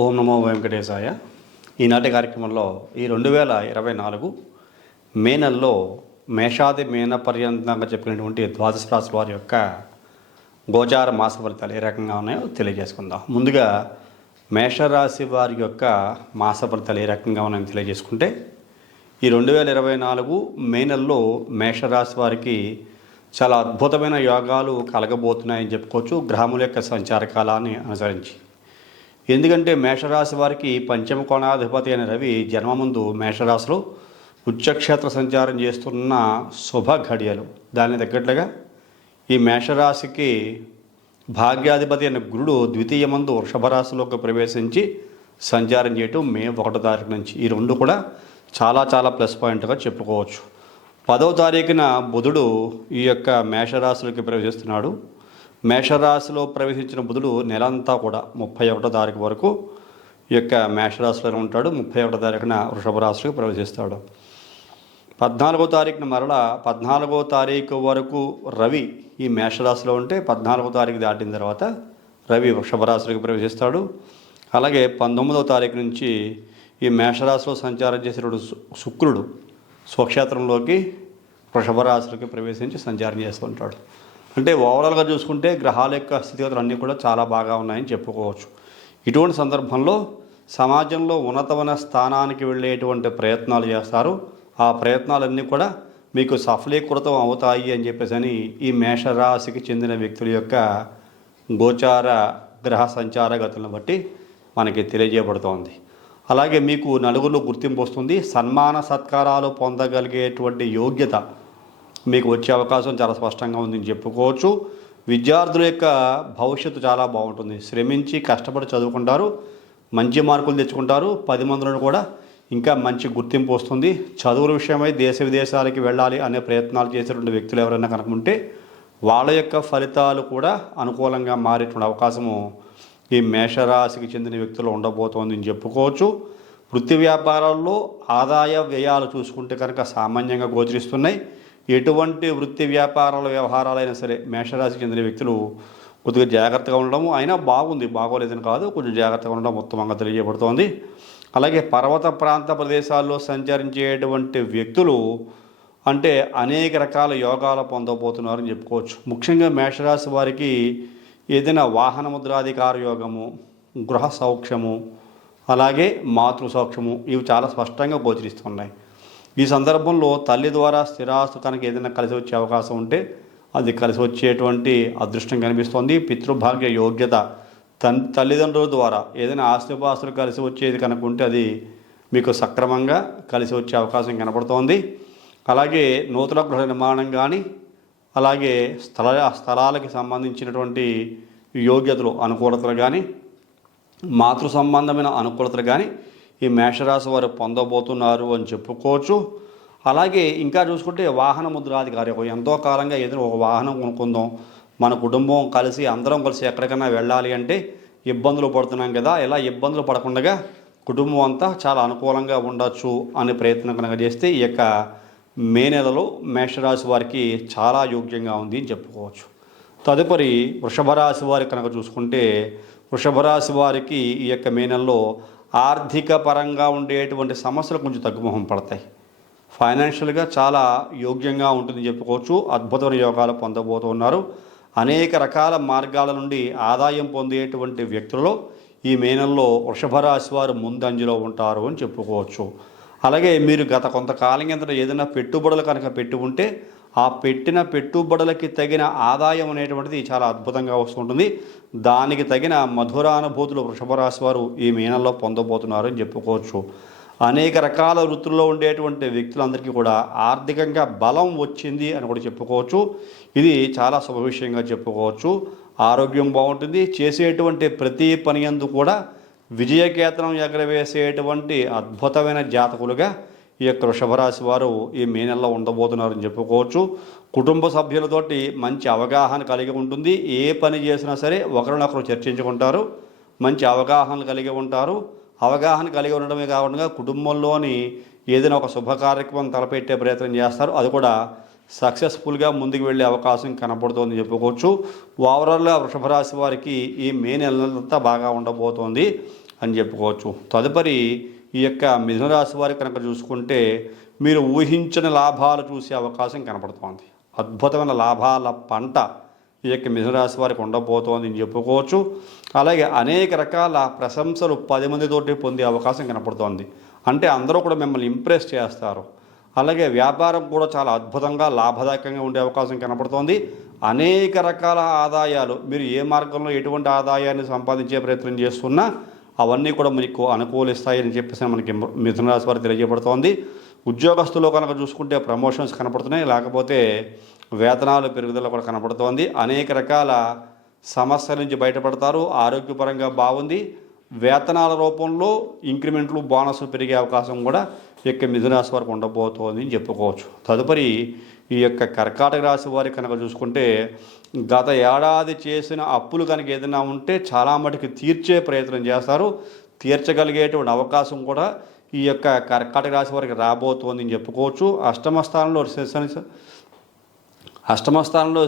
ఓం నమో వెంకటేశాయ. ఈనాటి కార్యక్రమంలో ఈ 2024 మే నెలలో మేషాది మీన పర్యంతంగా చెప్పినటువంటి ద్వాదశ రాశుల వారి యొక్క గోచార మాస ఫలితాలు ఏ రకంగా ఉన్నాయో తెలియజేసుకుందాం. ముందుగా మేషరాశి వారి యొక్క మాస ఫలితాలు ఏ రకంగా ఉన్నాయో తెలియజేసుకుంటే, ఈ 2024 మే నెలలో మేషరాశి వారికి చాలా అద్భుతమైన యోగాలు కలగబోతున్నాయని చెప్పుకోవచ్చు, గ్రహముల యొక్క సంచార కాలాన్ని అనుసరించి. ఎందుకంటే మేషరాశి వారికి పంచమ కోణాధిపతి అయిన రవి జన్మ ముందు మేషరాశిలో ఉచ్చక్షేత్ర సంచారం చేస్తున్న శుభ ఘడియలు. దాని తగ్గట్లుగా ఈ మేషరాశికి భాగ్యాధిపతి అయిన గురుడు ద్వితీయమందు వృషభ రాశిలోకి ప్రవేశించి సంచారం చేయటం మే 1వ తారీఖు నుంచి. ఈ రెండు కూడా చాలా ప్లస్ పాయింట్గా చెప్పుకోవచ్చు. 10వ తారీఖున బుధుడు ఈ యొక్క మేషరాశిలోకి ప్రవేశిస్తున్నాడు. మేషరాశిలో ప్రవేశించిన బుధుడు నెలంతా కూడా 31వ తారీఖు వరకు ఈ యొక్క మేషరాశిలో ఉంటాడు. 31వ తారీఖున వృషభ రాశిలోకి ప్రవేశిస్తాడు. 14వ తారీఖున మరలా 14వ తారీఖు వరకు రవి ఈ మేషరాశిలో ఉంటే 14వ తారీఖు దాటిన తర్వాత రవి వృషభ రాశిలోకి ప్రవేశిస్తాడు. అలాగే 19వ తారీఖు నుంచి ఈ మేషరాశిలో సంచారం చేసేటప్పుడు శుక్రుడు స్వక్షేత్రంలోకి వృషభ రాశిలోకి ప్రవేశించి సంచారం చేస్తూ ఉంటాడు. అంటే ఓవరాల్గా చూసుకుంటే గ్రహాల యొక్క స్థితిగతులు అన్నీ కూడా చాలా బాగా ఉన్నాయని చెప్పుకోవచ్చు. ఇటువంటి సందర్భంలో సమాజంలో ఉన్నతమైన స్థానానికి వెళ్ళేటువంటి ప్రయత్నాలు చేస్తారు. ఆ ప్రయత్నాలన్నీ కూడా మీకు సఫలీకృతం అవుతాయి అని చెప్పేసి ఈ మేషరాశికి చెందిన వ్యక్తుల యొక్క గోచార గ్రహ సంచార గతులను బట్టి మనకి తెలియజేయబడుతోంది. అలాగే మీకు నలుగురిలో గుర్తింపు వస్తుంది. సన్మాన సత్కారాలు పొందగలిగేటువంటి యోగ్యత మీకు వచ్చే అవకాశం చాలా స్పష్టంగా ఉందని చెప్పుకోవచ్చు. విద్యార్థుల యొక్క భవిష్యత్తు చాలా బాగుంటుంది. శ్రమించి కష్టపడి చదువుకుంటారు, మంచి మార్కులు తెచ్చుకుంటారు. 10 మందిలో కూడా ఇంకా మంచి గుర్తింపు వస్తుంది. చదువుల విషయమై దేశ విదేశాలకి వెళ్ళాలి అనే ప్రయత్నాలు చేసేటువంటి వ్యక్తులు ఎవరైనా కనుక ఉంటే వాళ్ళ యొక్క ఫలితాలు కూడా అనుకూలంగా మారేటువంటి అవకాశము ఈ మేషరాశికి చెందిన వ్యక్తులు ఉండబోతోందని చెప్పుకోవచ్చు. వృత్తి వ్యాపారాల్లో ఆదాయ వ్యయాలు చూసుకుంటే కనుక సామాన్యంగా గోచరిస్తున్నాయి. ఎటువంటి వృత్తి వ్యాపారాల వ్యవహారాలైనా సరే మేషరాశికి చెందిన వ్యక్తులు కొద్దిగా జాగ్రత్తగా ఉండడము, అయినా బాగుంది, బాగోలేదని కాదు, కొంచెం జాగ్రత్తగా ఉండడం ఉత్తమంగా తెలియజేయబడుతోంది. అలాగే పర్వత ప్రాంత ప్రదేశాల్లో సంచరించేటువంటి వ్యక్తులు అంటే అనేక రకాల యోగాలు పొందబోతున్నారని చెప్పుకోవచ్చు. ముఖ్యంగా మేషరాశి వారికి ఏదైనా వాహన ముద్రాధికార యోగము, గృహ సౌఖ్యము, అలాగే మాతృ సౌఖ్యము ఇవి చాలా స్పష్టంగా గోచరిస్తున్నాయి. ఈ సందర్భంలో తల్లి ద్వారా స్థిరాస్తు కనుక ఏదైనా కలిసి వచ్చే అవకాశం ఉంటే అది కలిసి వచ్చేటువంటి అదృష్టం కనిపిస్తోంది. పితృభాగ్య యోగ్యత తల్లిదండ్రుల ద్వారా ఏదైనా ఆస్తిపాస్తులు కలిసి వచ్చేది కనుక ఉంటే అది మీకు సక్రమంగా కలిసి వచ్చే అవకాశం కనపడుతోంది. అలాగే నూతన గృహ నిర్మాణం కానీ, అలాగే స్థలాలకి సంబంధించినటువంటి యోగ్యతలు అనుకూలతలు కానీ, మాతృ సంబంధమైన అనుకూలతలు కానీ ఈ మేషరాశి వారు పొందబోతున్నారు అని చెప్పుకోవచ్చు. అలాగే ఇంకా చూసుకుంటే వాహన ముద్రాధికారి, ఎంతో కాలంగా ఏదైనా ఒక వాహనం కొనుక్కుందాం, మన కుటుంబం కలిసి అందరం కలిసి ఎక్కడికైనా వెళ్ళాలి అంటే ఇబ్బందులు పడుతున్నాం కదా, ఇలా ఇబ్బందులు పడకుండా కుటుంబం అంతా చాలా అనుకూలంగా ఉండొచ్చు అనే ప్రయత్నం కనుక చేస్తే ఈ యొక్క మే నెలలో మేషరాశి వారికి చాలా యోగ్యంగా ఉంది అని చెప్పుకోవచ్చు. తదుపరి వృషభ రాశి వారికి కనుక చూసుకుంటే, వృషభ రాశి వారికి ఈ యొక్క మే నెలలో ఆర్థిక పరంగా ఉండేటువంటి సమస్యలు కొంచెం తగ్గుముఖం పడతాయి. ఫైనాన్షియల్గా చాలా యోగ్యంగా ఉంటుందని చెప్పుకోవచ్చు. అద్భుతమైన యోగాలు పొందబోతున్నారు. అనేక రకాల మార్గాల నుండి ఆదాయం పొందేటువంటి వ్యక్తులలో ఈ మే నెలలో వృషభ రాశి వారు ముందంజలో ఉంటారు అని చెప్పుకోవచ్చు. అలాగే మీరు గత కొంతకాలం కింద ఏదైనా పెట్టుబడులు కనుక పెట్టి ఉంటే ఆ పెట్టిన పెట్టుబడులకి తగిన ఆదాయం అనేటువంటిది చాలా అద్భుతంగా వస్తుంటుంది. దానికి తగిన మధురానుభూతులు వృషభ రాశి వారు ఈ మే నెలలో పొందబోతున్నారు అని చెప్పుకోవచ్చు. అనేక రకాల వృత్తుల్లో ఉండేటువంటి వ్యక్తులందరికీ కూడా ఆర్థికంగా బలం వచ్చింది అని కూడా చెప్పుకోవచ్చు. ఇది చాలా శుభ విషయంగా చెప్పుకోవచ్చు. ఆరోగ్యం బాగుంటుంది. చేసేటువంటి ప్రతి పని యందు కూడా విజయకేతనం ఎగరవేసేటువంటి అద్భుతమైన జాతకులుగా ఈ యొక్క వృషభరాశి వారు ఈ మే నెలలో ఉండబోతున్నారని చెప్పుకోవచ్చు. కుటుంబ సభ్యులతోటి మంచి అవగాహన కలిగి ఉంటుంది. ఏ పని చేసినా సరే ఒకరినొకరు చర్చించుకుంటారు, మంచి అవగాహన కలిగి ఉంటారు. అవగాహన కలిగి ఉండడమే కాకుండా కుటుంబంలోని ఏదైనా ఒక శుభ కార్యక్రమం తలపెట్టే ప్రయత్నం చేస్తారు. అది కూడా సక్సెస్ఫుల్గా ముందుకు వెళ్ళే అవకాశం కనపడుతోందని చెప్పుకోవచ్చు. ఓవరాల్గా వృషభ రాశి వారికి ఈ మే నెలంతా బాగా ఉండబోతోంది. అని చెప్పుకోవచ్చు. తదుపరి ఈ యొక్క మిథున రాశి వారి కనుక చూసుకుంటే మీరు ఊహించిన లాభాలు చూసే అవకాశం కనపడుతోంది. అద్భుతమైన లాభాల పంట ఈ యొక్క మిథున రాశి వారికి ఉండబోతోంది అని చెప్పుకోవచ్చు. అలాగే అనేక రకాల ప్రశంసలు 10 మందితోటి పొందే అవకాశం కనపడుతోంది. అంటే అందరూ కూడా మిమ్మల్ని ఇంప్రెస్ చేస్తారు. అలాగే వ్యాపారం కూడా చాలా అద్భుతంగా లాభదాయకంగా ఉండే అవకాశం కనపడుతోంది. అనేక రకాల ఆదాయాలు, మీరు ఏ మార్గంలో ఎటువంటి ఆదాయాన్ని సంపాదించే ప్రయత్నం చేస్తున్నా అవన్నీ కూడా మీకు అనుకూలిస్తాయని చెప్పేసి మనకి మిథున రాశి వారికి తెలియజేయబడుతోంది. ఉద్యోగస్తులు కనుక చూసుకుంటే ప్రమోషన్స్ కనపడుతున్నాయి, లేకపోతే వేతనాలు పెరుగుదల కూడా కనపడుతోంది. అనేక రకాల సమస్యల నుంచి బయటపడతారు. ఆరోగ్యపరంగా బాగుంది. వేతనాల రూపంలో ఇంక్రిమెంట్లు, బోనస్లు పెరిగే అవకాశం కూడా ఈ యొక్క మిథున రాశి వారికి ఉండబోతోంది అని చెప్పుకోవచ్చు. తదుపరి ఈ యొక్క కర్కాటక రాశి వారికి కనుక చూసుకుంటే గత ఏడాది చేసిన అప్పులు కనుక ఏదైనా ఉంటే చాలా మటుకు తీర్చే ప్రయత్నం చేస్తారు. తీర్చగలిగేటువంటి అవకాశం కూడా ఈ యొక్క కర్కాటక రాశి వారికి రాబోతోంది అని చెప్పుకోవచ్చు. అష్టమ స్థానంలో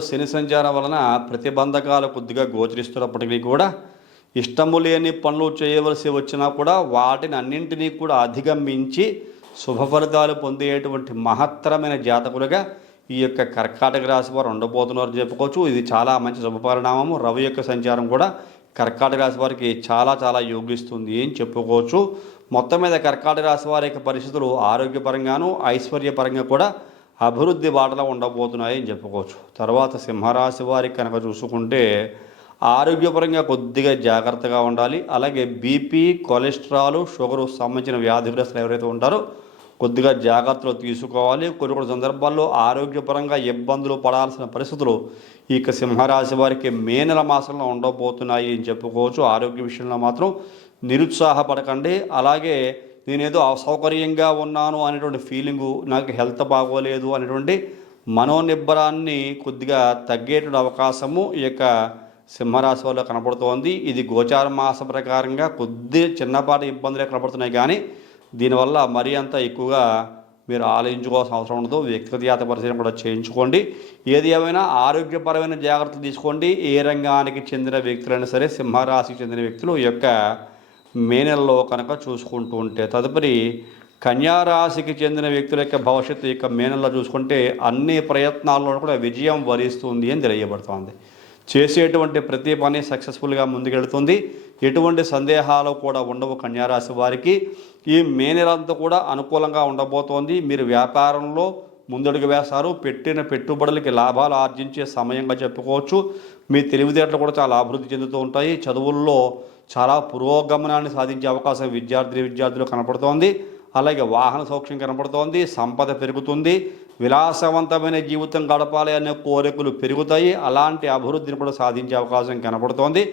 శని సంచారం వలన ప్రతిబంధకాలు కొద్దిగా గోచరిస్తున్నప్పటికీ కూడా ఇష్టము లేని పనులు చేయవలసి వచ్చినా కూడా వాటిని అన్నింటినీ కూడా అధిగమించి శుభ ఫలితాలు పొందేటువంటి మహత్తరమైన జాతకులుగా ఈ యొక్క కర్కాటక రాశి వారు ఉండబోతున్నారని చెప్పుకోవచ్చు. ఇది చాలా మంచి శుభపరిణామము. రవి యొక్క సంచారం కూడా కర్కాటక రాశి వారికి చాలా చాలా యోగిస్తుంది అని చెప్పుకోవచ్చు. మొత్తం మీద కర్కాటక రాశి వారి యొక్క పరిస్థితులు ఆరోగ్యపరంగాను ఐశ్వర్యపరంగా కూడా అభివృద్ధి బాటలో ఉండబోతున్నాయని చెప్పుకోవచ్చు. తర్వాత సింహరాశి వారికి కనుక చూసుకుంటే ఆరోగ్యపరంగా కొద్దిగా జాగ్రత్తగా ఉండాలి. అలాగే బీపీ, కొలెస్ట్రాల్, షుగరు సంబంధించిన వ్యాధిగ్రస్తులు ఎవరైతే ఉంటారో కొద్దిగా జాగ్రత్తలు తీసుకోవాలి. కొన్ని సందర్భాల్లో ఆరోగ్యపరంగా ఇబ్బందులు పడాల్సిన పరిస్థితులు ఈ సింహరాశి వారికి మే నెల మాసంలో ఉండబోతున్నాయి అని చెప్పుకోవచ్చు. ఆరోగ్య విషయంలో మాత్రం నిరుత్సాహపడకండి. అలాగే నేనేదో అసౌకర్యంగా ఉన్నాను అనేటువంటి ఫీలింగు, నాకు హెల్త్ బాగోలేదు అనేటువంటి మనోనిబ్బరాన్ని కొద్దిగా తగ్గేటువంటి అవకాశము ఈ యొక్క సింహరాశి వల్ల కనపడుతోంది. ఇది గోచార మాస ప్రకారంగా చిన్నపాటి ఇబ్బందులే కనపడుతున్నాయి, కానీ దీనివల్ల మరీ అంత ఎక్కువగా మీరు ఆలోచించుకోవాల్సిన అవసరం ఉండదు. వ్యక్తిగత పరిశీలన కూడా చేయించుకోండి. ఏది ఏమైనా ఆరోగ్యపరమైన జాగ్రత్తలు తీసుకోండి. ఏ రంగానికి చెందిన వ్యక్తులైనా సరే, సింహరాశికి చెందిన వ్యక్తులు ఈ యొక్క మే నెలలో కనుక చూసుకుంటూ ఉంటే. తదుపరి కన్యారాశికి చెందిన వ్యక్తుల యొక్క భవిష్యత్తు యొక్క మే నెలలో చూసుకుంటే అన్ని ప్రయత్నాల్లో కూడా విజయం వరిస్తుంది అని తెలియబడుతోంది. చేసేటువంటి ప్రతి పని సక్సెస్ఫుల్గా ముందుకెళ్తుంది. ఎటువంటి సందేహాలు కూడా ఉండవు కన్యారాశి వారికి. ఈ మే నెలంతా కూడా అనుకూలంగా ఉండబోతోంది. మీరు వ్యాపారంలో ముందడుగు వేస్తారు. పెట్టిన పెట్టుబడులకి లాభాలు ఆర్జించే సమయంగా చెప్పుకోవచ్చు. మీ తెలివితేటలు కూడా చాలా అభివృద్ధి చెందుతూ ఉంటాయి. చదువుల్లో చాలా పురోగమనాన్ని సాధించే అవకాశం విద్యార్థులు కనపడుతోంది. అలాగే వాహన సౌఖ్యం కనపడుతోంది. సంపద పెరుగుతుంది. విలాసవంతమైన జీవితం గడపాలి అనే కోరికలు పెరుగుతాయి. అలాంటి అభివృద్ధిని కూడా సాధించే అవకాశం కనపడుతోంది.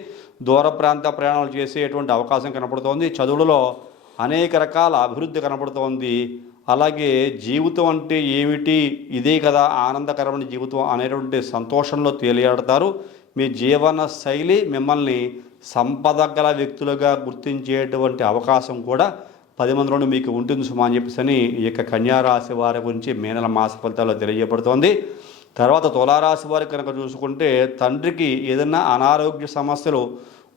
దూర ప్రాంత ప్రయాణాలు చేసేటువంటి అవకాశం కనపడుతోంది. చదువులలో అనేక రకాల అభివృద్ధి కనపడుతోంది. అలాగే జీవితం అంటే ఏమిటి, ఇదే కదా ఆనందకరమైన జీవితం అనేటువంటి సంతోషంలో తేలియాడతారు. మీ జీవన శైలి మిమ్మల్ని సంపద గల వ్యక్తులుగా గుర్తించేటువంటి అవకాశం కూడా 10 మందిలోనూ మీకు ఉంటుంది సుమా అని చెప్పేసి ఈ యొక్క కన్యారాశి వారి గురించి మే నెల మాస ఫలితాల్లో తెలియజేయబడుతోంది. తర్వాత తులారాశి వారికి కనుక చూసుకుంటే తండ్రికి ఏదైనా అనారోగ్య సమస్యలు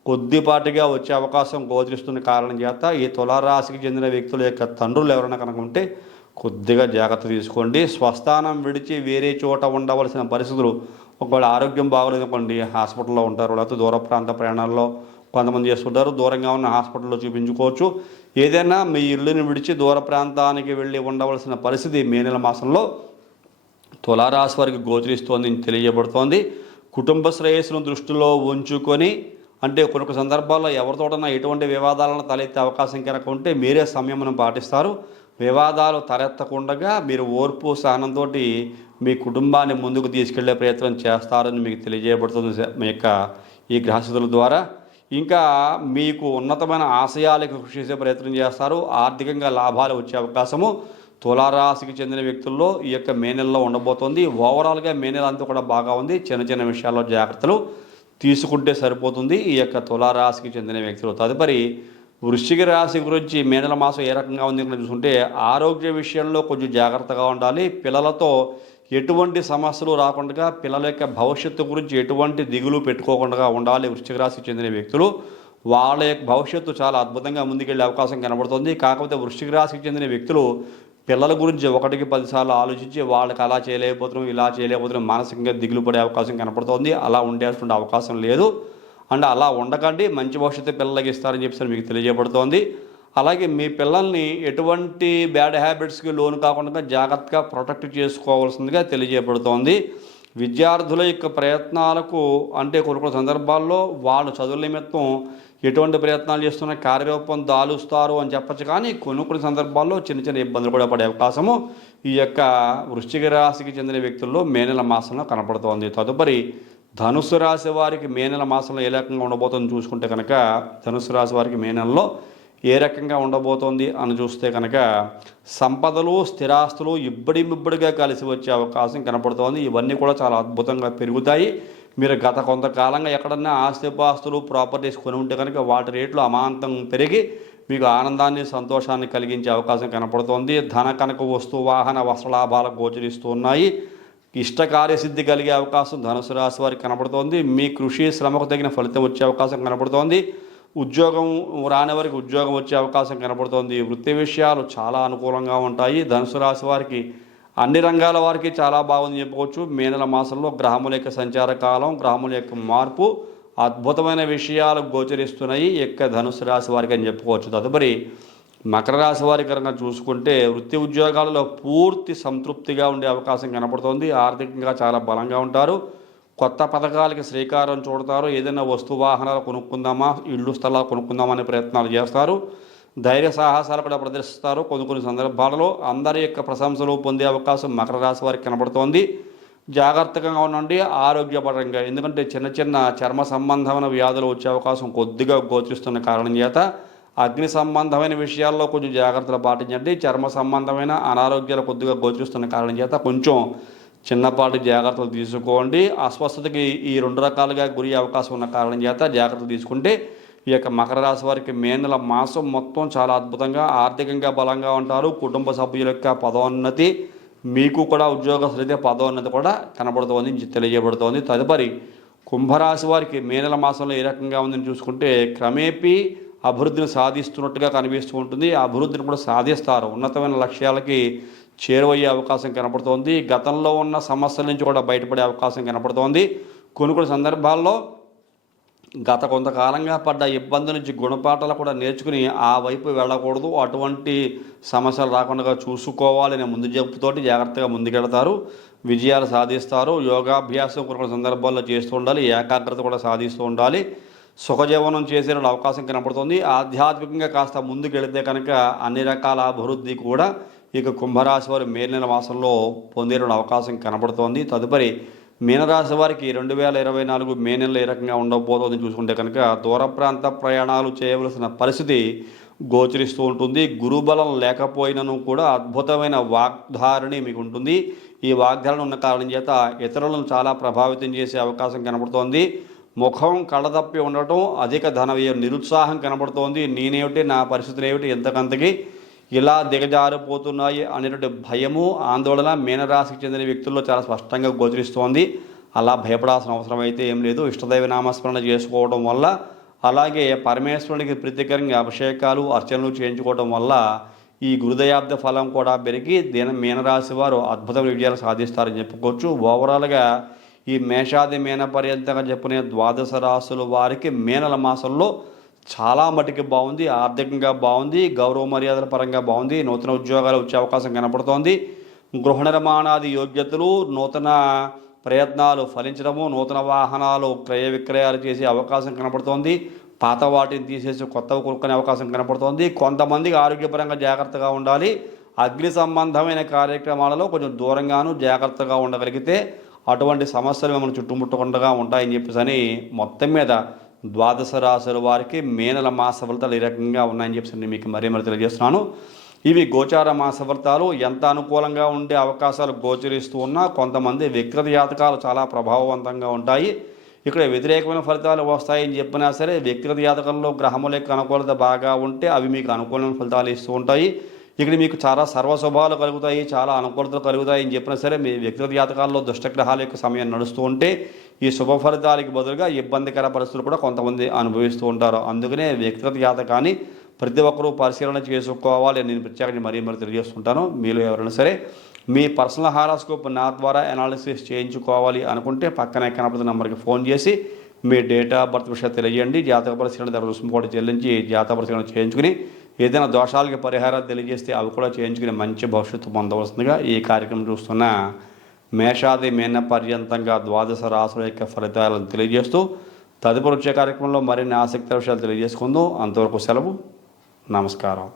కొద్దిపాటిగా వచ్చే అవకాశం గోచరిస్తున్న కారణం చేత ఈ తులారాశికి చెందిన వ్యక్తుల యొక్క తండ్రులు ఎవరైనా కనుక ఉంటే కొద్దిగా జాగ్రత్త తీసుకోండి. స్వస్థానం విడిచి వేరే చోట ఉండవలసిన పరిస్థితులు, ఒకవేళ ఆరోగ్యం బాగోలేదనుకోండి హాస్పిటల్లో ఉంటారు, లేకపోతే దూర ప్రాంత ప్రయాణాల్లో కొంతమంది చేస్తుంటారు. దూరంగా ఉన్న హాస్పిటల్లో చూపించుకోవచ్చు. ఏదైనా మీ ఇల్లుని విడిచి దూర ప్రాంతానికి వెళ్ళి ఉండవలసిన పరిస్థితి మే నెల మాసంలో తులారాశి వారికి గోచరిస్తోంది తెలియజేయబడుతోంది. కుటుంబ శ్రేయస్సును దృష్టిలో ఉంచుకొని, అంటే కొన్ని సందర్భాల్లో ఎవరితోటన్నా ఎటువంటి వివాదాలను తలెత్తే అవకాశం కనుక ఉంటే మీరే సంయమనం పాటిస్తారు. వివాదాలు తలెత్తకుండా మీరు ఓర్పు సహనంతో మీ కుటుంబాన్ని ముందుకు తీసుకెళ్లే ప్రయత్నం చేస్తారని మీకు తెలియజేయబడుతుంది మీ యొక్క ఈ గ్రహస్థితుల ద్వారా. ఇంకా మీకు ఉన్నతమైన ఆశయాలకు కృషి చేసే ప్రయత్నం చేస్తారు. ఆర్థికంగా లాభాలు వచ్చే అవకాశము తులారాశికి చెందిన వ్యక్తుల్లో ఈ యొక్క మే నెలలో ఉండబోతోంది. ఓవరాల్గా మే నెల అంతా కూడా బాగా ఉంది. చిన్న విషయాల్లో జాగ్రత్తలు తీసుకుంటే సరిపోతుంది ఈ యొక్క తులారాశికి చెందిన వ్యక్తులు. తదుపరి వృశ్చిక రాశి గురించి మే నెల మాసం ఏ రకంగా ఉంది చూసుకుంటే ఆరోగ్య విషయంలో కొంచెం జాగ్రత్తగా ఉండాలి. పిల్లలతో ఎటువంటి సమస్యలు రాకుండా, పిల్లల యొక్క భవిష్యత్తు గురించి ఎటువంటి దిగులు పెట్టుకోకుండా ఉండాలి వృశ్చిక రాశికి చెందిన వ్యక్తులు. వాళ్ళ యొక్క భవిష్యత్తు చాలా అద్భుతంగా ముందుకెళ్ళే అవకాశం కనబడుతుంది. కాకపోతే వృశ్చిక రాశికి చెందిన వ్యక్తులు పిల్లల గురించి 1-10 సార్లు ఆలోచించి వాళ్ళకి అలా చేయలేకపోతున్నాం, ఇలా చేయలేకపోతున్నాం, మానసికంగా దిగులు పడే అవకాశం కనపడుతుంది. అలా ఉండేటువంటి అవకాశం లేదు. అండ్ అలా ఉండకండి, మంచి భవిష్యత్తు పిల్లలకి ఇస్తారని చెప్పేసి మీకు తెలియజేయబడుతోంది. అలాగే మీ పిల్లల్ని ఎటువంటి బ్యాడ్ హ్యాబిట్స్కి లోను కాకుండా జాగ్రత్తగా ప్రొటెక్ట్ చేసుకోవాల్సిందిగా తెలియజేయబడుతోంది. విద్యార్థుల యొక్క ప్రయత్నాలకు అంటే కొన్ని సందర్భాల్లో వాళ్ళు చదువుల నిమిత్తం ఎటువంటి ప్రయత్నాలు చేస్తున్న కార్యరూపం దాలుస్తారు అని చెప్పచ్చు. కానీ కొన్ని సందర్భాల్లో చిన్న ఇబ్బందులు కూడా పడే అవకాశము ఈ యొక్క వృశ్చిక రాశికి చెందిన వ్యక్తుల్లో మే నెల మాసంలో కనపడుతోంది. తదుపరి ధనుస్సు రాశి వారికి మే నెల మాసంలో ఏ రకంగా ఉండబోతుందో చూసుకుంటే కనుక ధనుస్సు రాశి వారికి మే నెలలో ఏ రకంగా ఉండబోతోంది అని చూస్తే కనుక సంపదలు స్థిరాస్తులు ఇబ్బడిగా కలిసి వచ్చే అవకాశం కనపడుతోంది. ఇవన్నీ కూడా చాలా అద్భుతంగా పెరుగుతాయి. మీరు గత కొంతకాలంగా ఎక్కడన్నా ఆస్తిపాస్తులు ప్రాపర్టీస్ కొని ఉంటే కనుక వాటి రేట్లు అమాంతం పెరిగి మీకు ఆనందాన్ని సంతోషాన్ని కలిగించే అవకాశం కనపడుతోంది. ధన కనక వస్తు వాహన వస్త్రలాభాలు గోచరిస్తూ ఉన్నాయి. ఇష్టకార్యసిద్ధి కలిగే అవకాశం ధనుసు రాశి వారికి కనపడుతోంది. మీ కృషి శ్రమకు తగిన ఫలితం వచ్చే అవకాశం కనపడుతోంది. ఉద్యోగం రాని వారికి ఉద్యోగం వచ్చే అవకాశం కనపడుతోంది. వృత్తి విషయాలు చాలా అనుకూలంగా ఉంటాయి. ధనుసు రాశి వారికి అన్ని రంగాల వారికి చాలా బాగుంది చెప్పుకోవచ్చు. మే నెల మాసంలో గ్రహముల యొక్క సంచార కాలం, గ్రహముల యొక్క మార్పు అద్భుతమైన విషయాలు గోచరిస్తున్నాయి యొక్క ధనుసు రాశి వారికి అని చెప్పుకోవచ్చు. తదుపరి మకర రాశి వారి కనుక చూసుకుంటే వృత్తి ఉద్యోగాలలో పూర్తి సంతృప్తిగా ఉండే అవకాశం కనపడుతోంది. ఆర్థికంగా చాలా బలంగా ఉంటారు. కొత్త పథకాలకి శ్రీకారం చూడతారు. ఏదైనా వస్తు వాహనాలు కొనుక్కుందామా, ఇళ్ళు స్థలాలు కొనుక్కుందామా అనే ప్రయత్నాలు చేస్తారు. ధైర్య సాహసాలు కూడా ప్రదర్శిస్తారు. కొన్ని సందర్భాలలో అందరి యొక్క ప్రశంసలు పొందే అవకాశం మకర రాశి వారికి కనబడుతోంది. జాగ్రత్తగా ఉండండి ఆరోగ్యపరంగా, ఎందుకంటే చిన్న చర్మ సంబంధమైన వ్యాధులు వచ్చే అవకాశం కొద్దిగా గోచరిస్తున్న కారణం చేత అగ్ని సంబంధమైన విషయాల్లో కొంచెం జాగ్రత్తలు పాటించండి. చర్మ సంబంధమైన అనారోగ్యాలు కొద్దిగా గోచరిస్తున్న కారణం చేత కొంచెం చిన్నపాటి జాగ్రత్తలు తీసుకోండి. అస్వస్థతకి ఈ 2 రకాలుగా గురి అవకాశం ఉన్న కారణం చేత జాగ్రత్తలు తీసుకుంటే ఈ యొక్క మకర రాశి వారికి మే నెల మాసం మొత్తం చాలా అద్భుతంగా ఆర్థికంగా బలంగా ఉంటారు. కుటుంబ సభ్యుల యొక్క పదోన్నతి, మీకు కూడా ఉద్యోగస్తులైతే పదోన్నతి కూడా కనబడుతోంది తెలియజేయబడుతోంది. తదుపరి కుంభరాశి వారికి మే నెల మాసంలో ఏ రకంగా ఉందని చూసుకుంటే క్రమేపీ అభివృద్ధిని సాధిస్తున్నట్టుగా కనిపిస్తూ ఉంటుంది. ఆ అభివృద్ధిని కూడా సాధిస్తారు. ఉన్నతమైన లక్ష్యాలకి చేరువయ్యే అవకాశం కనపడుతోంది. గతంలో ఉన్న సమస్యల నుంచి కూడా బయటపడే అవకాశం కనపడుతోంది. కొన్ని సందర్భాల్లో గత కొంతకాలంగా పడ్డ ఇబ్బంది నుంచి గుణపాఠాలు కూడా నేర్చుకుని ఆ వైపు వెళ్ళకూడదు, అటువంటి సమస్యలు రాకుండా చూసుకోవాలనే ముందు చెప్పుతోటి జాగ్రత్తగా ముందుకెళ్తారు. విజయాలు సాధిస్తారు. యోగాభ్యాసం కొన్ని సందర్భాల్లో చేస్తూ ఉండాలి. ఏకాగ్రత కూడా సాధిస్తూ ఉండాలి. సుఖజీవనం చేసే అవకాశం కనపడుతుంది. ఆధ్యాత్మికంగా కాస్త ముందుకెళితే కనుక అన్ని రకాల అభివృద్ధి కూడా ఇక కుంభరాశి వారు మే నెల మాసంలో పొందే అవకాశం కనపడుతోంది. తదుపరి మీనరాశి వారికి 2024 మే నెలలో ఏ రకంగా ఉండబోతోంది చూసుకుంటే కనుక దూర ప్రాంత ప్రయాణాలు చేయవలసిన పరిస్థితి గోచరిస్తూ ఉంటుంది. గురుబలం లేకపోయినను కూడా అద్భుతమైన వాగ్ధారణి మీకు ఉంటుంది. ఈ వాగ్ధారణ ఉన్న కారణం చేత ఇతరులను చాలా ప్రభావితం చేసే అవకాశం కనబడుతోంది. ముఖం కళ్ళతప్పి ఉండటం, అధిక ధన వ్యయం, నిరుత్సాహం కనబడుతోంది. నేనేమిటి, నా పరిస్థితులు ఏమిటి, ఎంతకంతకి ఇలా దిగజారిపోతున్నాయి అనేటువంటి భయము, ఆందోళన మీనరాశికి చెందిన వ్యక్తుల్లో చాలా స్పష్టంగా గోచరిస్తోంది. అలా భయపడాల్సిన అవసరం అయితే ఏం లేదు. ఇష్టదైవ నామస్మరణ చేసుకోవడం వల్ల, అలాగే పరమేశ్వరునికి ప్రీతికరంగా అభిషేకాలు అర్చనలు చేయించుకోవడం వల్ల ఈ గురుదయాబ్ద ఫలం కూడా పెరిగి మీనరాశి వారు అద్భుతమైన విజయాలు సాధిస్తారని చెప్పుకోవచ్చు. ఓవరాల్గా ఈ మేషాది మీన పర్యంతంగా చెప్పుకునే 12 రాశుల వారికి మే నెల మాసంలో చాలా మటుకు బాగుంది. ఆర్థికంగా బాగుంది, గౌరవ మర్యాదల పరంగా బాగుంది. నూతన ఉద్యోగాలు వచ్చే అవకాశం కనపడుతోంది. గృహ నిర్మాణాది యోగ్యతలు, నూతన ప్రయత్నాలు ఫలించడము, నూతన వాహనాలు క్రయ విక్రయాలు చేసే అవకాశం కనపడుతోంది. పాత వాటిని తీసేసి కొత్తవి కొనుక్కునే అవకాశం కనపడుతోంది. కొంతమందికి ఆరోగ్యపరంగా జాగ్రత్తగా ఉండాలి. అగ్ని సంబంధమైన కార్యక్రమాలలో కొంచెం దూరంగాను జాగ్రత్తగా ఉండగలిగితే అటువంటి సమస్యలు మిమ్మల్ని చుట్టుముట్టకుండా ఉంటాయని చెప్పేసి మొత్తం మీద 12 రాశుల వారికి మే నెల మాస ఫలితాలు ఈ రకంగా ఉన్నాయని చెప్పేసి మీకు మరీ తెలియజేస్తున్నాను. ఇవి గోచార మాస ఫలితాలు. ఎంత అనుకూలంగా ఉండే అవకాశాలు గోచరిస్తూ ఉన్నా కొంతమంది వ్యక్తిగత జాతకాలు చాలా ప్రభావవంతంగా ఉంటాయి. ఇక్కడ వ్యతిరేకమైన ఫలితాలు వస్తాయని చెప్పినా సరే వ్యక్తిగత జాతకంలో గ్రహముల యొక్క అనుకూలత బాగా ఉంటే అవి మీకు అనుకూలమైన ఫలితాలు ఇస్తూ ఉంటాయి. ఇక్కడ మీకు చాలా సర్వశుభాలు కలుగుతాయి, చాలా అనుకూలతలు కలుగుతాయి అని చెప్పినా సరే, మీ వ్యక్తిగత జాతకాల్లో దుష్టగ్రహాల యొక్క సమయం నడుస్తూ ఉంటే ఈ శుభ ఫలితాలకి బదులుగా ఇబ్బందికర పరిస్థితులు కూడా కొంతమంది అనుభవిస్తూ ఉంటారు. అందుకనే వ్యక్తిగత జాతకాన్ని ప్రతి ఒక్కరూ పరిశీలన చేసుకోవాలి. నేను ప్రత్యేకంగా మరీ తెలియజేస్తుంటాను. మీలో ఎవరైనా సరే మీ పర్సనల్ హారోస్కోప్ నా ద్వారా అనాలిసిస్ చేయించుకోవాలి అనుకుంటే పక్కనే కనపడుతున్న నెంబర్కి ఫోన్ చేసి మీ డేట్ ఆఫ్ బర్త్ విషయాలు తెలియజేయండి. జాతక పరిశీలన దగ్గర రుసుము కూడా చెల్లించి జాతక పరిశీలన చేయించుకుని ఏదైనా దోషాలకి పరిహారాలు తెలియజేస్తే అవి కూడా చేయించుకుని మంచి భవిష్యత్తు పొందవలసిందిగా ఈ కార్యక్రమం చూస్తున్న మేషాది మీన పర్యంతంగా ద్వాదశ రాశుల యొక్క ఫలితాలను తెలియజేస్తూ తదుపరి వచ్చే కార్యక్రమంలో మరిన్ని ఆసక్తి విషయాలు తెలియజేసుకుందాం. అంతవరకు సెలవు. నమస్కారం.